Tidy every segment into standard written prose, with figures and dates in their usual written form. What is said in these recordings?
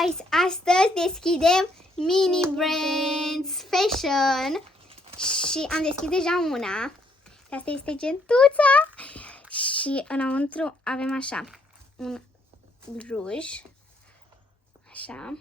guys! Astăzi deschidem Mini Brands Fashion și am deschis deja una. Asta este gentuța și înăuntru avem așa un ruj, așa,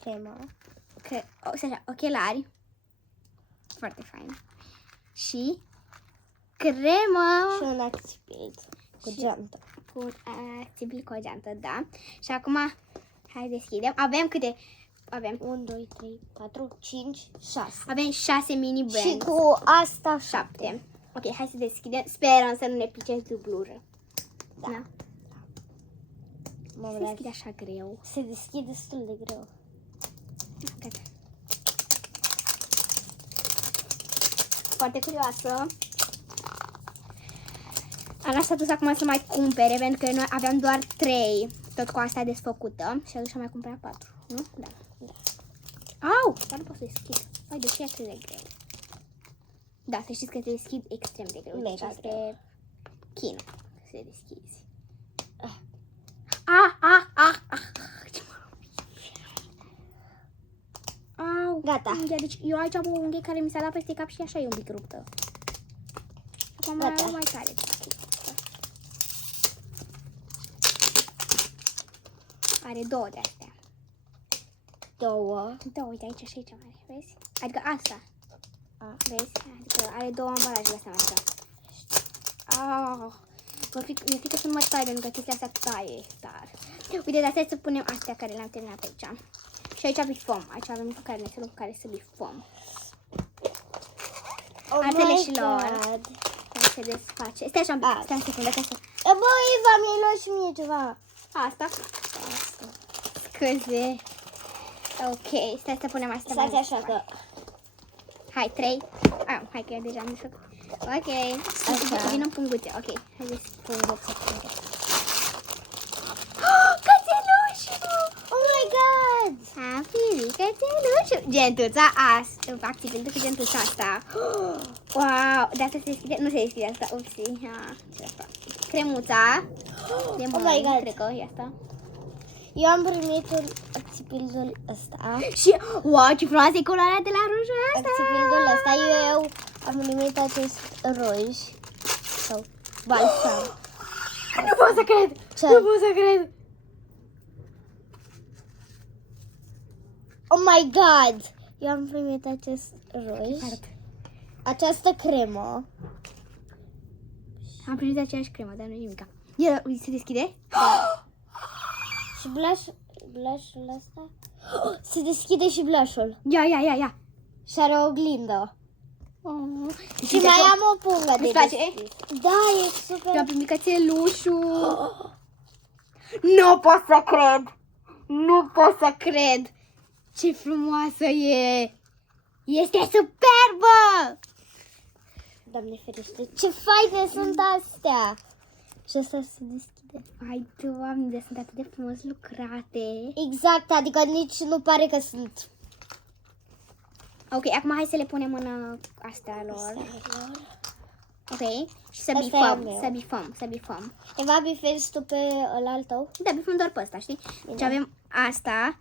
Cremă. așa, ochelari, foarte fain și cremă Și un activit cu geantă. cu actibil cu o geantă, da. Și acum hai deschidem. Avem câte? Avem 1, 2, 3, 4, 5, 6. Avem 6 mini brands. Și cu asta 7. Ok, hai să deschidem. Sperăm să nu ne pice dublură. Da. Se deschide așa greu. Se deschide destul de greu. Gata. Foarte curioasă. Ana s-a dus acum să mai cumpere, pentru că noi aveam doar 3, tot cu asta desfăcută. Și a dus să mai cumpere 4, nu? Da. Au! Dar nu pot să deschid. Vai, de ce e atât de greu? Da, să știți că se deschid extrem de greu. Deci asta e chină să se deschizi. Ce Au! Gata. Deci eu aici am o unghie care mi s-a dat peste cap și așa e un pic ruptă. Acum mai tare. Are 2 de astea. 2. 2, uite aici și aici mare, vezi? Adică asta. Vezi? Adică are 2 ambalaje astea mai mică. Mi-e frică să nu mă tai, pentru că chestia asta taie tare. Uite, de astea să punem astea care le-am terminat aici. Și aici bifăm. Aici avem cu care să bifăm. Altele și lor. Se desface. Stai așa un pic. Stai o secundă. Băi, Eva, mi-ai luat și mie ceva. Asta. Scuze. Ok, stai să punem asta. Stai așa că... Hai, 3. Hai că eu deja am desfăcut. Ok. Așa. Vin în punguțe. Ok. Hai să punguțe. Cățelușul! Oh my god! Happy, cățelușul! Gentuța asta. Accidentul cu gentuța asta. Wow! De asta se deschide? Nu se deschide asta. Upsi. Cremuța. De Oh my god! cred că e asta. Eu am primit un acțipildul ăsta. Și, wow, ce frumoasă e culoarea de la rujul ăsta! Acțipildul ăsta, eu am primit acest ruj. Sau balsam. Nu pot să cred! Ce? Nu pot să cred! Oh my god! Eu am primit acest ruj. Această cremă. Am primit aceeași cremă, dar nu e nimica. Ia, se deschide? Și blush-ul ăsta? Se deschide și blush-ul. Ia. Și are o oglindă. Și Și mai am o pungă de place? deschis. Da, e super. Eu am primit cățelușul. Nu pot să cred! Nu pot să cred! Ce frumoasă e! Este superbă! Doamne ferește, ce faine sunt astea! Și asta se deschide. Ai, Doamne, de sunt atât de frumos lucrate. Exact, adică nici nu pare că sunt. Ok, acum hai să le punem în astea lor. Ok, și să Asta e al bifăm, meu. să bifăm. Eva, bifezi tu pe ălalt tău? Da, bifăm doar pe ăsta, știi? Deci avem asta,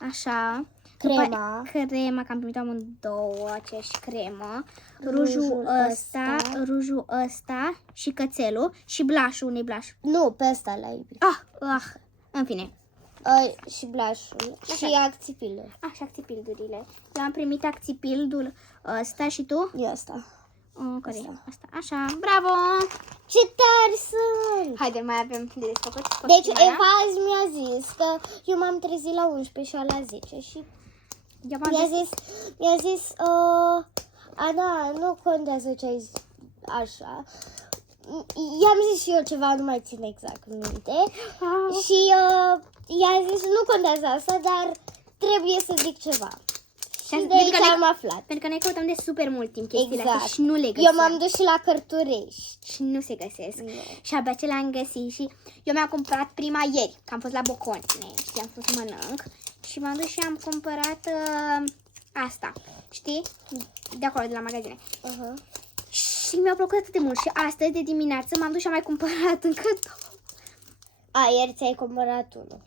așa. Crema. Crema, că am primit amândouă, aceeași cremă. Rujul ăsta și cățelul și blush-ul, unui blush. Nu, pe ăsta l-ai iubit. În fine. Și blush-ul. Și acțipildul. Așa, acțipildurile. Eu am primit acțipildul ăsta și tu? E asta. Care e? Asta. Așa, bravo! Ce tari sunt! Haide, mai avem de desfăcut. Deci Eva azi mi-a zis că eu m-am trezit la 11 și la 10 și mi-a zis Ana, nu contează ce ai zis așa. I-am zis și eu ceva, nu mai țin exact minte. Și i-a zis, nu contează asta, dar trebuie să zic ceva. Și de aici am aflat. Pentru că noi căutăm de super mult timp chestiile Exact. astea și nu le găsim. Eu m-am dus și la Cărturești. Și nu se găsesc. Și abia ce le-am găsit și eu mi-am cumpărat prima ieri, că am fost la Boconține, știi, am fost să mănânc. Și m-am dus și am cumpărat asta, știi? De acolo, de la magazine. Și mi-a plăcut atât de mult. Și astăzi de dimineață m-am dus și am mai cumpărat încă 2. Ieri ți-ai cumpărat unul.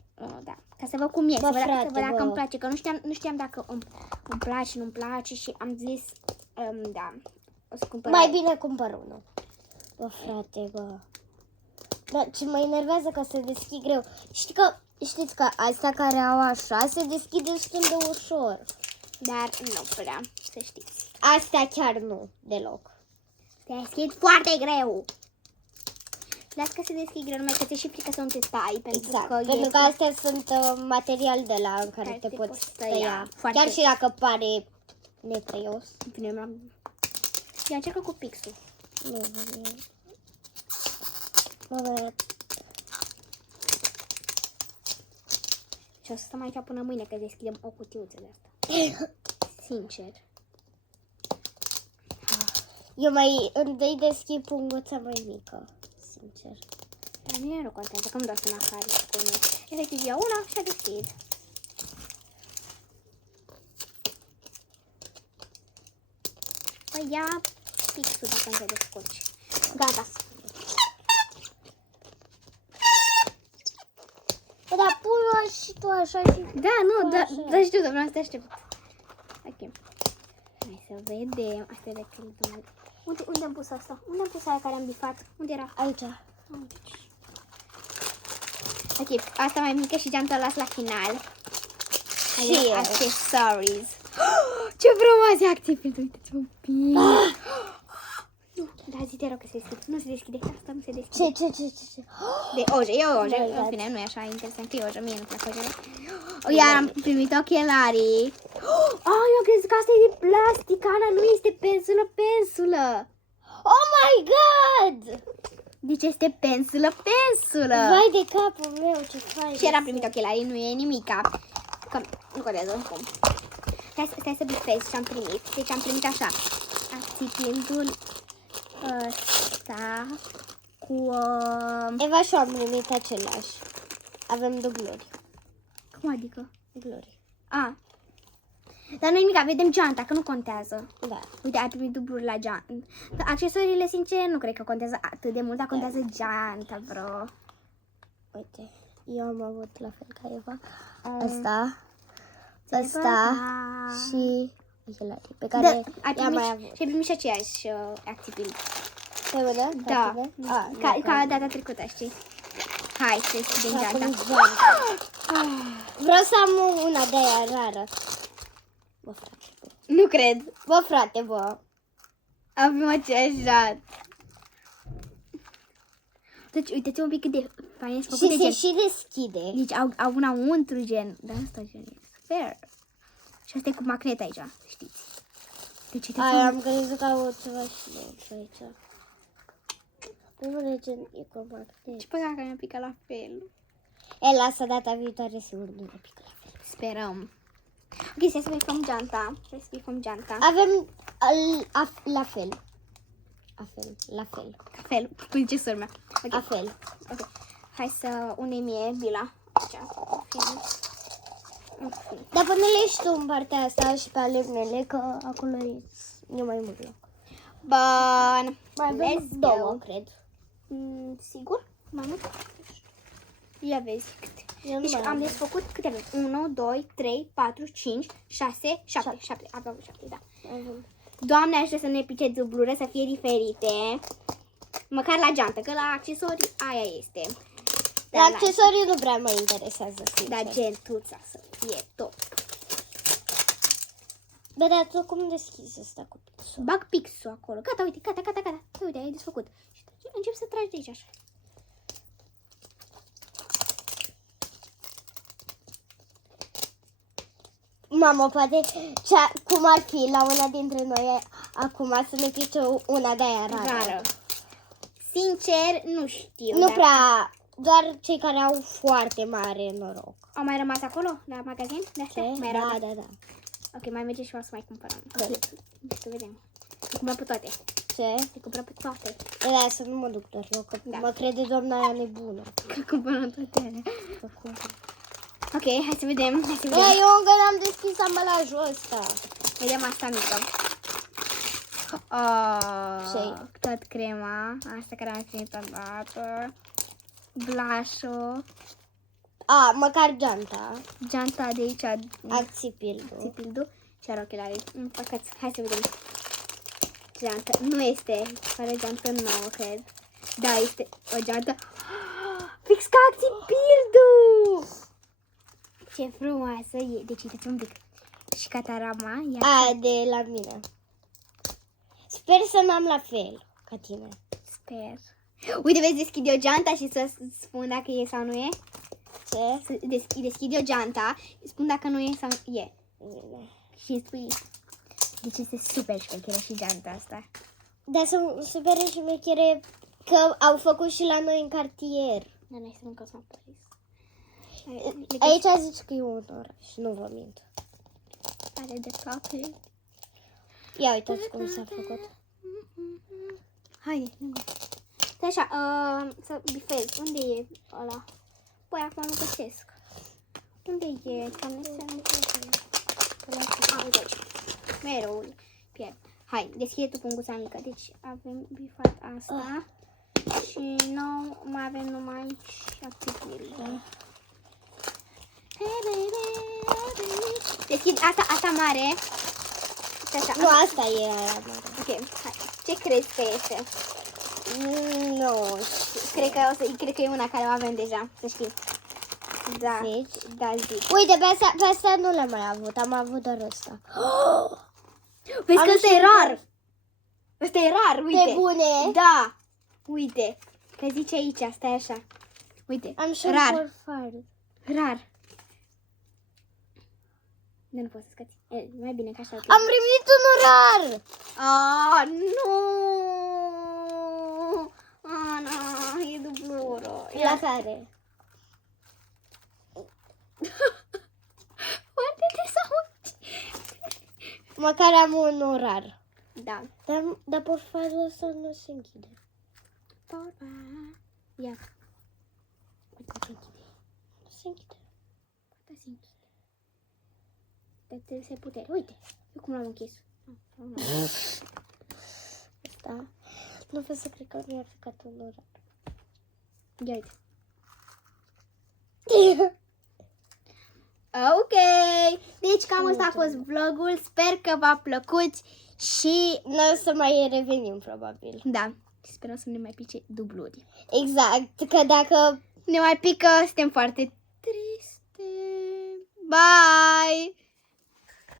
Da, ca să văd cum e, Bă, să văd frate, dacă bă. îmi place, că nu știam dacă îmi place, nu-mi place și am zis, da, o să cumpăr. Mai bine cumpăr unul. Bă, frate, bă. Dar ce mă enervează că se deschid greu. Știți că astea care au așa se deschid destul de ușor. Dar nu prea, să știți. Astea chiar nu, deloc. Se deschid foarte greu. Las că se deschid greu, numai că ți-e și frică să nu te tai, Exact, că pentru că astea sunt material de la în care te poți tăia. Foarte. Chiar și dacă pare netăios. Ia încercă cu pixul. Nu, mă, Și o să stăm aici până mâine că deschidem o cutiuță de asta. Sincer. eu mai întâi deschid punguța mai mică, sincer. Dar mine nu contează, că îmi dau seama care spune. Efectiv, iau una și o deschid. Păi ia pixul dacă îmi te descurci. Gata. Dar pun-o și tu așa și... Da, nu, da, Așa. da, știu, dar vreau să te aștept. Ok. Hai să vedem. Asta e de când. Unde am pus asta? Unde am pus aia care am bifat? Unde era? Aici. Ok, asta mai mică și geanta o las la final. Și eu. Accessories. Ce frumos e activ! Uitați-vă un pic. Nu, da, zi te rog că se deschide. Nu se deschide. Asta nu se deschide. Ce? De oje, e o oje. Oh my God. În fine, nu e așa interesant că e oje. Mie nu plac ojele. Iar am primit ochelarii. Oh, eu crezut că asta e de plastic. Ana, nu este pensulă. Oh my god! Deci este pensulă. Vai de capul meu, ce fain! Și eram primit ochelarii, nu e nimica. Că nu contează oricum. Stai să bifez ce am primit. Deci am primit așa. Acipindul ăsta cu... Eva și eu am primit același. Avem dubluri. Cum adică? Dubluri. A. Dar nu nimica, vedem geanta, că nu contează. Da. Uite, ai primit dubluri la geantă. Dar accesoriile, sincer, nu cred că contează atât de mult, dar contează geanta, bro. Uite, eu am avut la fel ca Eva. Da. Asta și ochelarii pe care i-am mai avut. Și ai primit și aceeași actipind. Te vedem? Da, Ca ca data trecută, știi? Hai să deschidem geanta. Vreau să am una de aia rară. Bă, frate, bă. Nu cred. Bă, frate, bă. Avem aceeași geantă. Deci, uite-ți un pic cât de fain e făcut de Și se gen. și deschide. Deci au înăuntru gen. Da, asta gen e fair. Și asta e cu magnet aici, știți. Deci, uite-ți Aia un... am crezut că au ceva și de aici. Primul gen e cu magnet. Ce păcat că mi-a picat la fel. E, lasă data viitoare, sigur nu mă pică la fel. Sperăm. Ok, stai să bifăm geanta. Avem la fel. La fel. Ca fel, cum zice sora mea. La fel. Ok. Hai să unem mie bila. Aici. Dar pune-le și tu în partea asta și pe ale mele, că acolo e mai mult loc. Bun. Mai avem Let's două, go. cred. Sigur? Mai mult? Ia vezi câte. Eu nu Deci mai am am. desfăcut câte avem? 1, 2, 3, 4, 5, 6, 7. 7. Aveam 7, da. Avem. Doamne, ajută să ne pice dublură, să fie diferite. Măcar la geantă, că la accesorii aia este. La accesorii nu prea mă interesează, sincer. Dar gentuța să fie top. Bă, dar tu cum deschizi asta cu pixul? Bag pixul acolo. Gata, uite, gata. Uite, ai desfăcut. Și încep să tragi de aici așa. Mamă, poate cum ar fi la una dintre noi acum să ne pice una de aia rară. Sincer, nu știu. Nu dar prea, doar cei care au foarte mare noroc. au mai rămas acolo, la magazin? De astea? Mai erau? Da. Ok, mai merge și o să mai cumpărăm. Când? Nu știu, vedem. Le cumpărăm pe toate. Ce? Le cumpărăm pe toate. Da, să nu mă duc doar eu, că Da. mă crede doamna aia nebună. Că cumpărăm toate. Că cum? Ok, hai să vedem. Bă, eu încă n-am deschis ambalajul ăsta. Vedem asta mică. Ce-i? Tot crema. Asta care am primit odată. Blașo. Măcar geanta. Geanta de aici. Acțipildul. Țipildu. Și are ochelari. Împăcați. Hai să vedem. Geantă. Nu este. Pare geantă nouă, cred. Da, este o geantă. Fix ca Țipildu! Ce frumoasă e. Deci uitați un pic. Și Catarama. De la mine. Sper să n-am la fel ca tine. Sper. Uite, vezi, deschid eu geanta și să spun dacă e sau nu e. Ce? Deschid eu geanta, spun dacă nu e sau e. Bine. Și îmi spui. Deci este super șmecheră și geanta asta. Dar sunt super șmechere că au făcut și la noi în cartier. Dar noi suntem în Cosmopolis. Aici zici că e un oraș, nu vă mint. Are de toate. Ia uitați cum s-a făcut. Haide, lângă. Stai așa, să bifez. Unde e ăla? Păi, acum nu găsesc. Unde e? Uite aici. Mereu îl pierd. Hai, deschide tu punguța mică. Deci avem bifat asta. Și nou mai avem numai aici activile. Deschid asta mare. Asta. Nu, asta e aia mare. Ok, hai. Ce crezi că este? Nu. Cred că e una care o avem deja, să știi. Da, Zici? da, zic. Uite, pe asta nu l-am mai avut, am avut doar ăsta. Vezi Am că ăsta și e rar. Ăsta e rar, uite. Pe bune? Da, uite. Că zice aici, stai așa. Uite, Am și un rar, porfar. rar. Nu poți să scați. Mai bine ca așa. Am primit unul rar! Nu! Nu, e dubluro. La care? Unde te sauci? Măcar am unul rar. Da. Dar porfarul ăsta nu se închide. Porfa. Ia. Uite, se închide. Nu se închide. Da, se închide. Dar trebuie să ai putere. Uite, eu cum l-am închis. Da. Nu pot să cred că mi-a picat unul rar. Ia uite. Ok, deci cam asta a fost vlogul, sper că v-a plăcut și Noi o să mai revenim probabil. da, sperăm să ne mai pice dubluri. Exact, că dacă Ne mai pică, suntem foarte triste. Bye!